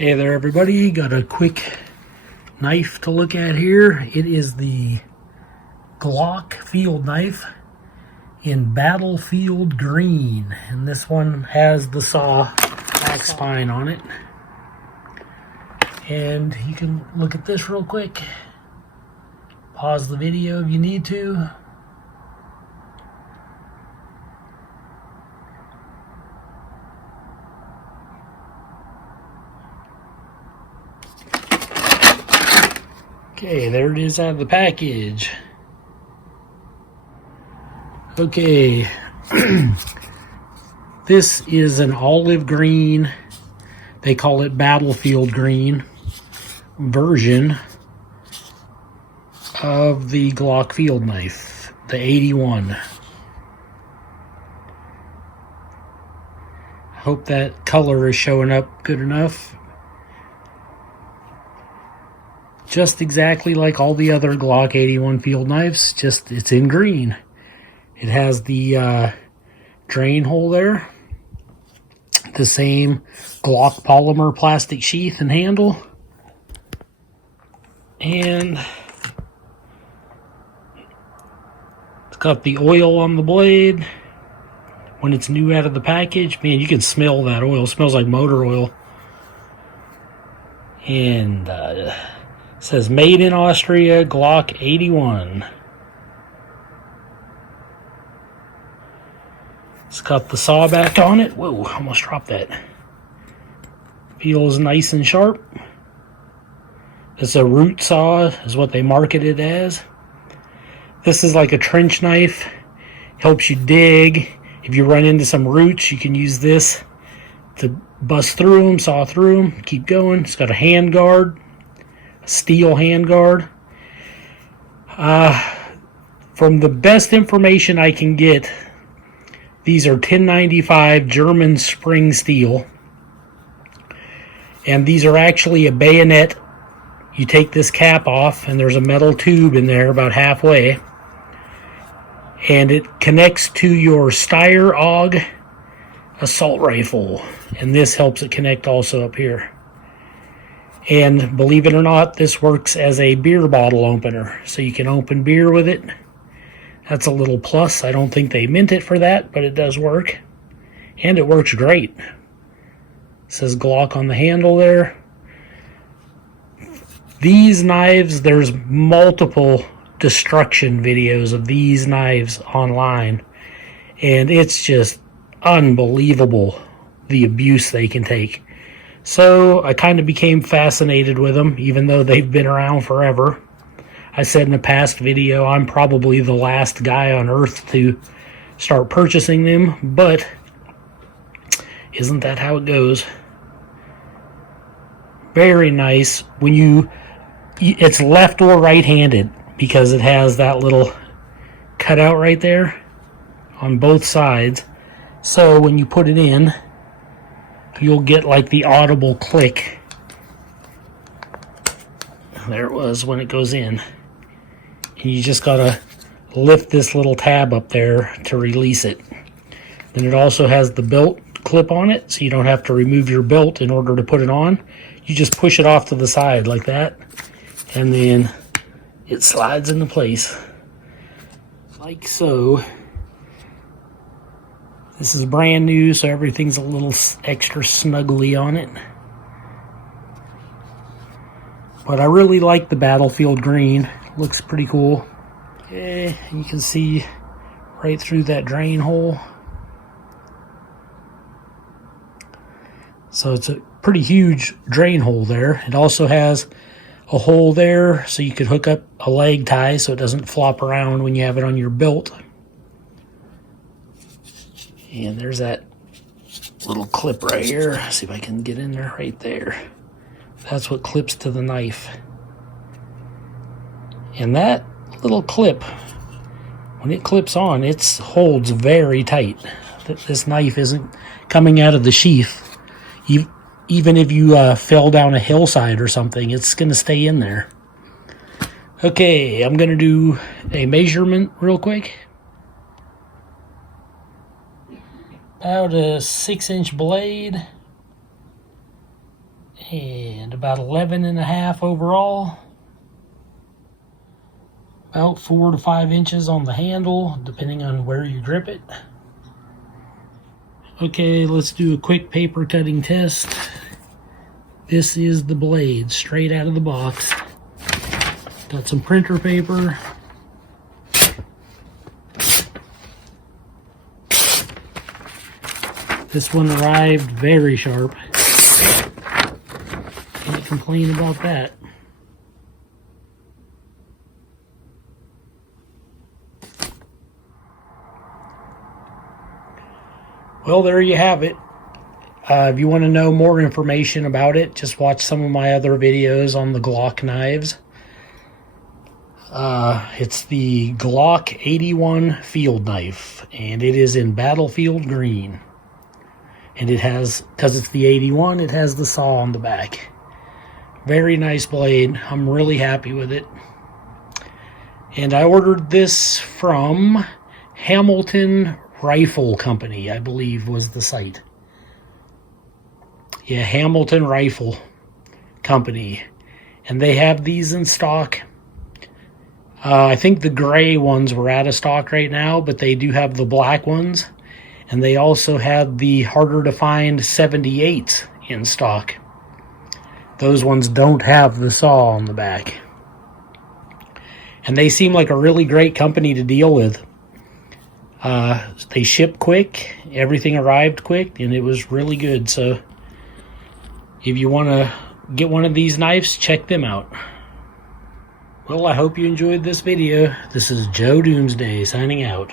Hey there everybody, got a quick knife to look at here. It is the Glock field knife in battlefield green, and this one has the saw back spine on it. And you can look at this real quick. Pause the video if you need to. Okay, there it is out of the package. Okay, this is an olive green, they call it battlefield green, version of the Glock field knife, the 81. I hope that color is showing up good enough. Just exactly like all the other Glock 81 field knives, just it's in green. It has the drain hole there, the same Glock Polymer plastic sheath and handle, and it's got the oil on the blade when it's new out of the package. Man, you can smell that oil. It smells like motor oil. And it says made in Austria, Glock 81. It's got the saw back on it. Whoa, almost dropped that. Feels nice and sharp. It's a root saw, is what they market it as. This is like a trench knife. Helps you dig. If you run into some roots, you can use this to bust through them, saw through them, keep going. It's got a hand guard, a steel hand guard. From the best information I can get, these are 1095 German spring steel, and these are actually a bayonet. You take this cap off and there's a metal tube in there about halfway, and it connects to your Steyr AUG assault rifle, and this helps it connect also up here. And believe it or not, this works as a beer bottle opener, so you can open beer with it. That's a little plus. I don't think they meant it for that, but it does work. And it works great. It says Glock on the handle there. These knives, there's multiple destruction videos of these knives online. And it's just unbelievable the abuse they can take. So I kind of became fascinated with them, even though they've been around forever. I said in a past video, I'm probably the last guy on earth to start purchasing them, but isn't that how it goes? Very nice. When it's left or right-handed, because it has that little cutout right there on both sides. So when you put it in, you'll get like the audible click. There it was when it goes in. And you just gotta lift this little tab up there to release it. Then it also has the belt clip on it, so you don't have to remove your belt in order to put it on. You just push it off to the side like that, and then it slides into place like so. This is brand new, so everything's a little extra snuggly on it. But I really like the battlefield green. Looks pretty cool. Okay, you can see right through that drain hole. So it's a pretty huge drain hole there. It also has a hole there so you could hook up a leg tie so it doesn't flop around when you have it on your belt. And there's that little clip right here. Let's see if I can get in there right there. That's what clips to the knife. And that little clip, when it clips on, it holds very tight. This knife isn't coming out of the sheath. Even if you fell down a hillside or something, it's going to stay in there. Okay, I'm going to do a measurement real quick. About a 6-inch blade. and about 11.5 overall. About 4 to 5 inches on the handle, depending on where you grip it. Okay, let's do a quick paper cutting test. This is the blade straight out of the box. Got some printer paper. This one arrived very sharp. Can't complain about that. Well, there you have it. If you want to know more information about it, just watch some of my other videos on the Glock knives. It's the Glock 81 field knife, and it is in battlefield green. And it has, because it's the 81, it has the saw on the back. Very nice blade. I'm really happy with it. And I ordered this from Hamilton Rifle Company, I believe was the site. Yeah, Hamilton Rifle Company. And they have these in stock. I think the gray ones were out of stock right now, but they do have the black ones. And they also had the harder to find 78 in stock. Those ones don't have the saw on the back. And they seem like a really great company to deal with. They ship quick, everything arrived quick, and it was really good. So if you want to get one of these knives, check them out. Well, I hope you enjoyed this video. This is Joe Doomsday signing out.